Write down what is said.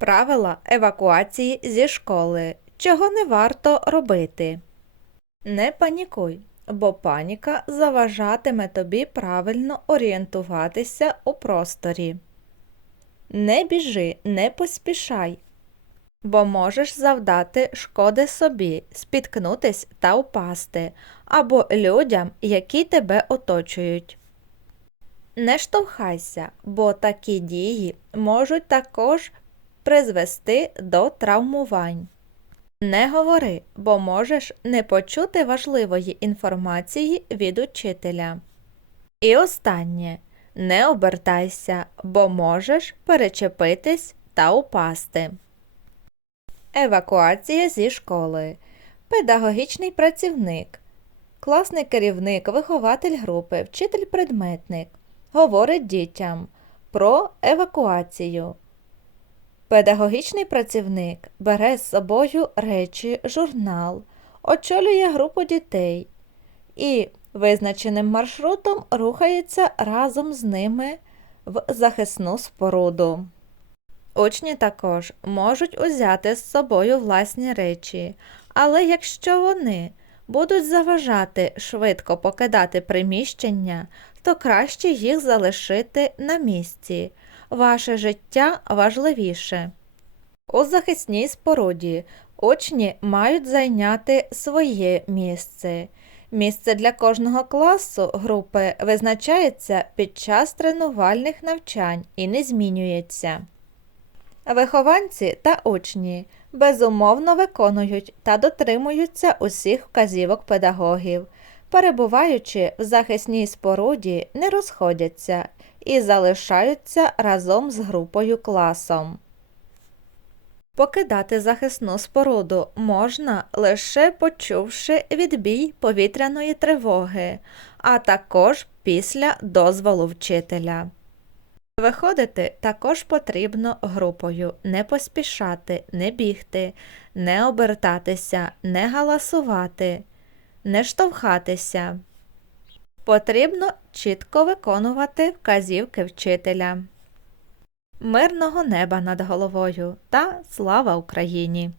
Правила евакуації зі школи. Чого не варто робити? Не панікуй, бо паніка заважатиме тобі правильно орієнтуватися у просторі. Не біжи, не поспішай, бо можеш завдати шкоди собі, спіткнутись та впасти, або людям, які тебе оточують. Не штовхайся, бо такі дії можуть також призвести до травмувань. Не говори, бо можеш не почути важливої інформації від учителя. І останнє не обертайся, бо можеш перечепитись та упасти. Евакуація зі школи. Педагогічний працівник. Класний керівник, вихователь групи, вчитель-предметник говорить дітям про евакуацію. Педагогічний працівник бере з собою речі, журнал, очолює групу дітей і визначеним маршрутом рухається разом з ними в захисну споруду. Учні також можуть узяти з собою власні речі, але якщо вони будуть заважати швидко покидати приміщення, то краще їх залишити на місці. Ваше життя важливіше. У захисній споруді учні мають зайняти своє місце. Місце для кожного класу групи визначається під час тренувальних навчань і не змінюється. Вихованці та учні безумовно виконують та дотримуються усіх вказівок педагогів, перебуваючи в захисній споруді, не розходяться і залишаються разом з групою класом. Покидати захисну споруду можна лише почувши відбій повітряної тривоги, а також після дозволу вчителя. Виходити також потрібно групою, не поспішати, не бігти, не обертатися, не галасувати, не штовхатися. Потрібно чітко виконувати вказівки вчителя. Мирного неба над головою та слава Україні!